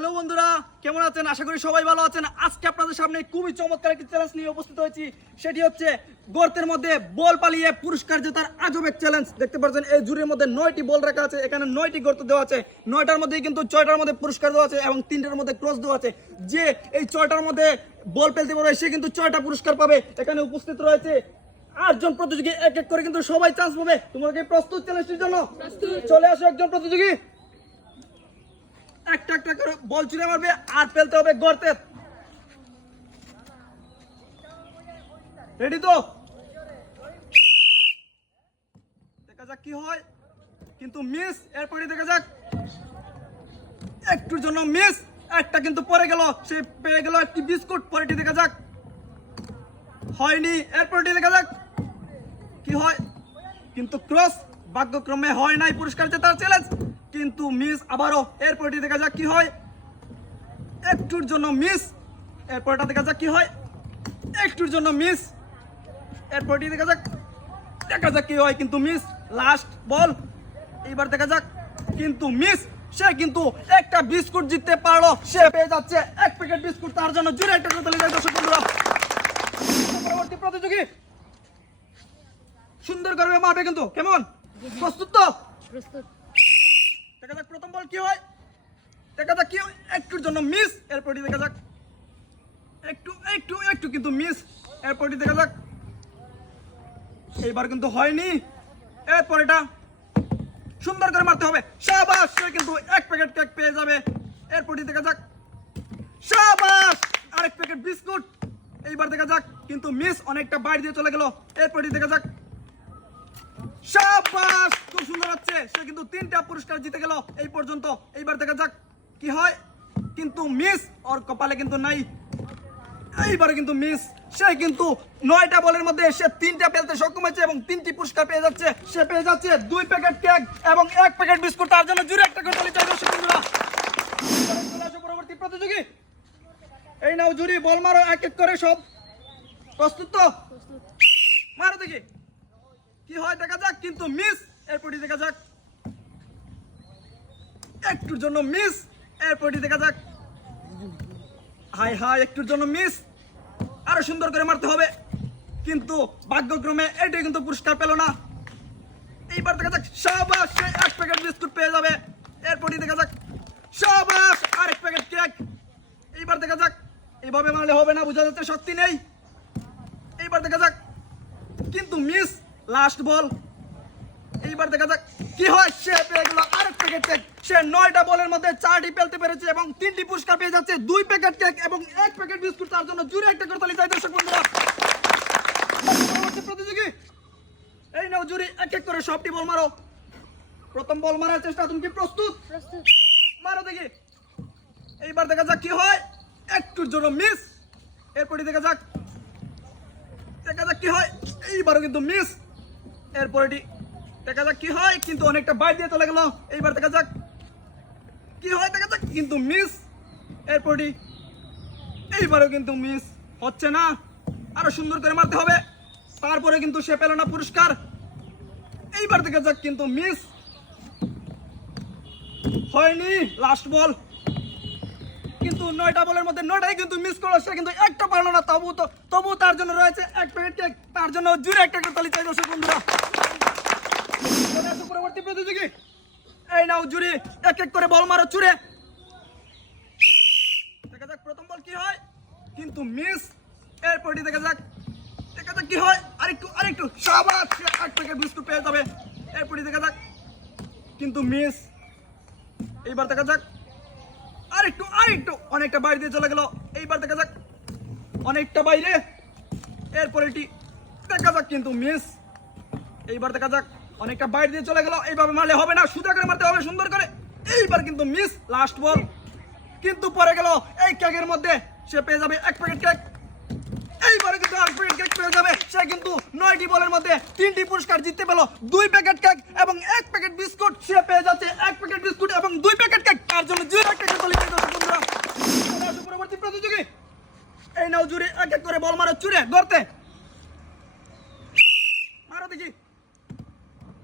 Hello বন্ধুরা, কেমন আছেন? আশা করি সবাই ভালো আছেন। আজকে আপনাদের সামনে খুবই চমৎকার একটি চ্যালেঞ্জ নিয়ে উপস্থিত হয়েছি। সেটি হচ্ছে গর্তের মধ্যে বল পালিয়ে পুরস্কার জেতার আজব এক চ্যালেঞ্জ। দেখতে পাচ্ছেন এই জুড়ির মধ্যে 9টি বল রাখা আছে। এখানে 9টি গর্ত দেওয়া আছে। 9টার মধ্যেই কিন্তু 6টার মধ্যে পুরস্কার দেওয়া আছে এবং 3টার মধ্যে ক্রস দেওয়া আছে। যে এই 6টার মধ্যে বল ফেলতে পারবে সে কিন্তু 6টা পুরস্কার পাবে। এখানে উপস্থিত রয়েছে 8জন প্রতিযোগী, এক এক করে কিন্তু সবাই চান্স পাবে। তোমরা কি প্রস্তুত চ্যালেঞ্জটির জন্য? চলে আসো একজন প্রতিযোগী। একটা একটা করে বল ছুঁড়ে মারবে আর ফেলতে হবে গর্তে। রেডি তো? দেখা যাক কি হয়, কিন্তু মিস। এরপরে দেখা যাক, একটুর জন্য মিস। একটা কিন্তু পরে গেল, সে পেয়ে গেল একটি বিস্কুট। পরেটি দেখা যাক, হয়নি। এরপরটি দেখা যাক কি হয়, কিন্তু ক্রস। ভাগ্যক্রমে হয় নাই পুরস্কার জেতার চ্যালেঞ্জ, কিন্তু মিস আবারও। এরপরটি দেখা যাক কি হয়, একটুর জন্য মিস। এরপরটা দেখা যাক কি হয়, একটুর জন্য মিস। এরপরটি দেখা যাক কি হয়, কিন্তু মিস। লাস্ট বল, এইবার দেখা যাক, কিন্তু মিস। সে কিন্তু একটা বিস্কুট জিততে পারলো। সে পেয়ে যাচ্ছে 1 প্যাকেট বিস্কুট। তার জন্য জোরে একটা করে তালি দেয় দর্শক বন্ধুরা। পরবর্তী প্রতিযোগী সুন্দর করবে মারবে কিন্তু। কেমন? প্রস্তুত তো? প্রস্তুত। দেখা যাক প্রথম বল কি হয়, দেখা যাক কি হয়, একটুর জন্য মিস। এরপরটি দেখা যাক, একটু একটু একটু কিন্তু মিস। এরপরটি দেখা যাক, এইবার কিন্তু হয়নি। এরপর এটা সুন্দর করে মারতে হবে। শাবাশ, সে কিন্তু 1 প্যাকেট কেক পেয়ে যাবে। এরপরটি দেখা যাক, শাবাশ, আরেক প্যাকেট বিস্কুট। এইবার দেখা যাক, কিন্তু মিস। অনেকটা বাইরে দিয়ে চলে গেল। এরপরটি দেখা যাক, শাবাশ, খুব সুন্দর হচ্ছে। সে কিন্তু 3টা পুরস্কার জিতে গেল এই পর্যন্ত। এইবার দেখা যাক কি হয়, কিন্তু মিস। ওর কপালে কিন্তু নাই। এইবারে কিন্তু মিস। সে কিন্তু 9টা বলের মধ্যে সে 3টা ফেলতে সক্ষম হয়েছে এবং 3টি পুরস্কার পেয়ে যাচ্ছে। সে পেয়ে যাচ্ছে 2 প্যাকেট কেক এবং 1 প্যাকেট বিস্কুট। তার জন্য জোরে একটা করে তালি চাই দর্শক বন্ধুরা। চলে আসো পরবর্তী প্রতিযোগী। এই নাও জুরি, বল মারো এক এক করে সব। প্রস্তুত তো? মারো দেখি কি হয়, দেখা যাক, কিন্তু মিস। এরপরটি দেখা যাক, একটুর জন্য মিস। এরপরটি দেখা যাক, হাই হাই, একটুর জন্য মিস। আরো সুন্দর করে মারতে হবে, কিন্তু ভাগ্যক্রমে এটাই কিন্তু পুরস্কার পেল না। এইবার দেখা যাক, শাবাশ, সে 1 প্যাকেট বিস্কুট পেয়ে যাবে। এরপরটি দেখা যাক, শাবাশ, আরেক প্যাকেট কেক। এইবার দেখা যাক, এইভাবে মারলে হবে না, বোঝা যাচ্ছে শক্তি নেই। এইবার দেখা যাক, কিন্তু মিস। লাস্ট বল, এইবার দেখা যাক কি হয়, সে পেয়ে গেল আরেক প্যাকেট কেক। সে 9টা বলের মধ্যে 4টি ফেলতে পেরেছে এবং 3টি পুরস্কার পেয়ে যাচ্ছে, 2 প্যাকেট কেক এবং 1 প্যাকেট বিস্কুট। তার জন্য জোরে একটা করে তালি চাই দর্শক বন্ধুরা। পরবর্তী প্রতিযোগী, এই নাও জুরি, এক এক করে সবটি বল মারো। প্রথম বল মারার চেষ্টা, তুমি কি প্রস্তুত? প্রস্তুত। মারো দেখি। এইবার দেখা যাক কি হয়, একটুর জন্য মিস। এরপরই দেখা যাক কি হয়, এইবারও কিন্তু মিস। এরপরটি দেখা যাক কি হয়, কিন্তু অনেকটা বাইরে দিয়ে চলে গেল। এইবার দেখা যাক কি হয়, দেখা যাক, কিন্তু মিস। এরপরটি এইবারও কিন্তু মিস। হচ্ছে না, আরো সুন্দর করে মারতে হবে। তারপরে কিন্তু সে পেল না পুরস্কার। এইবার দেখা যাক, কিন্তু মিস। হয়নি। লাস্ট বল, কিন্তু 9টা বলের মধ্যে 9টাই কিন্তু মিস করলো। সে কিন্তু একটা পারলো না। তবু তার জন্য রয়েছে 1 প্যাকেট কেক। তার জন্য জোরে একটা করে তালি চাই দর্শক বন্ধুরা। পরবর্তী প্রতিযোগী, এই নাও জুরি, এক এক করে বল মারো ছুড়ে। দেখা যাক প্রথম বল কি হয়, কিন্তু মিস। এরপরটি দেখা যাক কি হয়, আরেকটু শাবাশ, 1 প্যাকেট বিস্কুট পেয়ে যাবে। এরপরটি দেখা যাক, কিন্তু মিস। এইবার দেখা যাক আরেকটু অনেকটা বাইরে দিয়ে চলে গেল। এইবার দেখা যাক অনেকটা বাইরে। এরপর এটি দেখা যাক, কিন্তু মিস। এইবার দেখা যাক অনেকটা বাইরে দিয়ে চলে গেল। এইভাবে মারলে হবে না, সুন্দর করে মারতে হবে, সুন্দর করে। এইবার কিন্তু মিস। লাস্ট বল, কিন্তু পরে গেল এই কেকের মধ্যে। সে পেয়ে যাবে 1 প্যাকেট কেক। এইবারে কিন্তু 1 প্যাকেট কেক পেয়ে যাবে। সে কিন্তু 9টি বলের মধ্যে 3টি পুরস্কার জিততে পেল, 2 প্যাকেট কেক এবং 1 প্যাকেট বিস্কুট। সে পেয়ে যাচ্ছে 1 প্যাকেট বিস্কুট এবং 2 প্যাকেট কেক। তার জন্য জোরে একটা করে তালি চাই দর্শক বন্ধুরা। পরবর্তী প্রতিযোগী, এই নাও জুরি, এক এক করে বল মারো ছুড়ে গর্তে। মারো দেখি,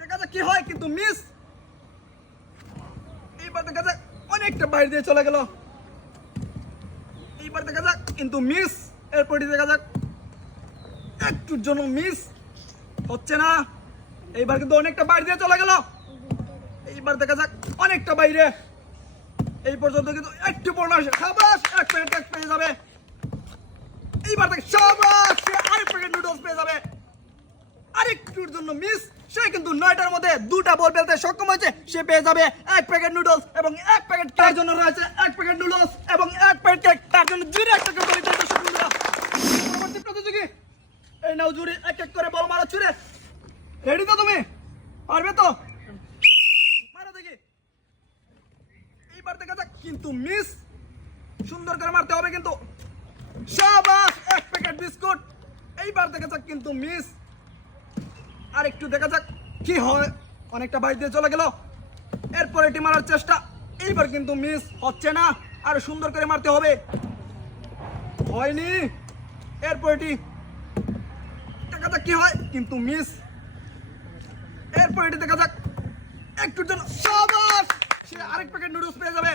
দেখা যাক কি হয়, কিন্তু মিস। এইবার দেখা যাক অনেকটা বাইরে দিয়ে চলে গেল। এইবার দেখা যাক কিন্তু মিস। এরপরটি দেখা যাক একটুর জন্য মিস, হচ্ছে না। এইবার কিন্তু অনেকটা বাইরে দিয়ে চলে গেল। এইবার দেখা যাক অনেকটা বাইরে, এই পর্যন্ত কিন্তু একটু পড়লো। সাবাস, এক প্যাকেট ট্যাক্স পেয়ে যাবে। এইবার দেখ সাবাস, সে আরেক প্যাকেট নুডলস পেয়ে যাবে। আরেকটুর জন্য মিস, সে কিন্তু 9টার মধ্যে 2টা বল ফেলতে সক্ষম হয়েছে। সে পেয়ে যাবে এক প্যাকেট নুডলস এবং এক প্যাকেট কেক। জন্য রয়েছে এক প্যাকেট নুডলস এবং এক প্যাকেট কেক, তার জন্য জুরি একটা করে বল দিতে বন্ধুরা। পরবর্তী প্রতিযোগী, এই নাও জুরি, এক এক করে বল মারা ছুড়ে। রেডি তো তুমি? পারবে তো? মারো দেখি। এইবার দেখা যাক কিন্তু মিস, সুন্দর করে মারতে হবে কিন্তু। শাবাশ, এক প্যাকেট বিস্কুট। এইবার দেখা যাক কিন্তু মিস। আর একটু দেখা যাক কি হয়, অনেকটা বাইরে দিয়ে চলে গেল। এরপর এটি মারার চেষ্টা, এইবার কিন্তু মিস, হচ্ছে না। আর সুন্দর করে মারতে হবে, হয়নি। এরপর এটি দেখা যাক কি হয়, কিন্তু মিস। এরপর এটি দেখা যাক একটুর জন্য, শাবাশ, সে আরেক প্যাকেট নুডলস পেয়ে যাবে।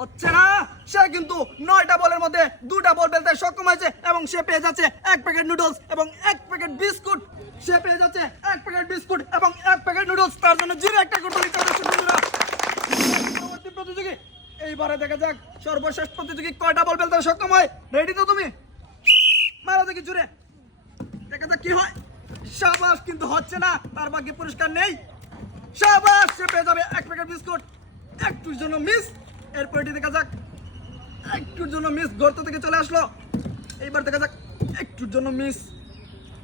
হচ্ছে না, সে কিন্তু 9টা বলের মধ্যে 2টা বল ফেলতে সক্ষম হয়েছে এবং সে পেয়ে যাচ্ছে এক প্যাকেট নুডলস এবং এক প্যাকেট বিস্কুট। সে পেয়ে যাচ্ছে এক প্যাকেট বিস্কুট এবং এক প্যাকেট নুডলস, তার জন্য জিরো একটা করে নিতে হবে বন্ধুরা। পরবর্তী প্রতিযোগী, এইবারে দেখা যাক সর্বশেষ প্রতিযোগী কয়টা বল ফেলতে সক্ষম হয়। রেডি তো তুমি? মারো দেখি জুড়ে, দেখা যাক কি হয়। শাবাশ, কিন্তু হচ্ছে না, তার ভাগ্যে পুরস্কার নেই। শাবাশ, সে পেয়ে যাবে এক প্যাকেট বিস্কুট। একটুর জন্য মিস। এরপর এটি দেখা যাক একটুর জন্য মিস, গর্ত থেকে চলে আসলো। এইবার দেখা যাক একটুর জন্য মিস।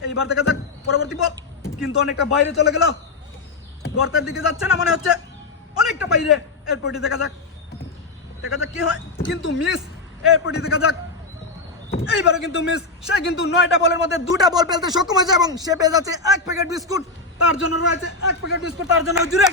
এইবার দেখা যাক পরবর্তী বল, কিন্তু অনেকটা বাইরে চলে গেল। গর্তের দিকে যাচ্ছে না মনে হচ্ছে, অনেকটা বাইরে। এরপর এটি দেখা যাক কি হয়, কিন্তু মিস। এরপর এটি দেখা যাক, এইবারও কিন্তু মিস। সে কিন্তু 9টা বলের মধ্যে 2টা বল ফেলতে সক্ষম হয়েছে এবং সে পেয়ে যাচ্ছে এক প্যাকেট বিস্কুট, তার জন্য রয়েছে এক প্যাকেট বিস্কুট, তার জন্য জুড়ে